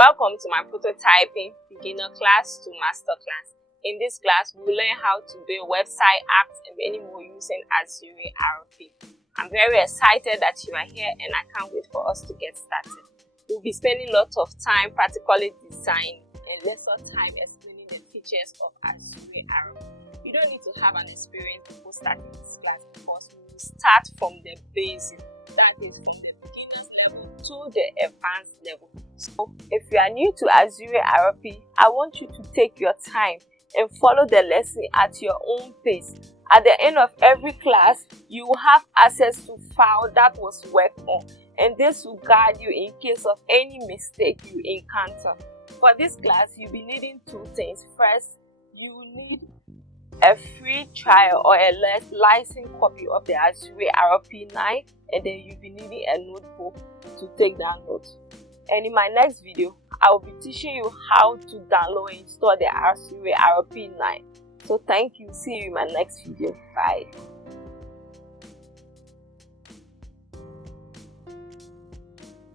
Welcome to my prototyping beginner class to master class. In this class, we will learn how to build website apps and many more using Axure RP. I'm very excited that you are here and I can't wait for us to get started. We'll be spending lots of time practically designing and lesser time explaining the features of Axure RP. You don't need to have an experience before starting this class because we will start from the basics, that is from the beginner's level to the advanced level. So if you are new to Axure RP, I want you to take your time and follow the lesson at your own pace. At the end of every class, you will have access to file that was worked on, and this will guide you in case of any mistake you encounter. For this class, you'll be needing two things. First, you will need a free trial or a licensed copy of the Axure RP 9, and then you'll be needing a notebook to take down notes. And in my next video, I will be teaching you how to download and install the Axure RP 9. So thank you. See you in my next video. Bye.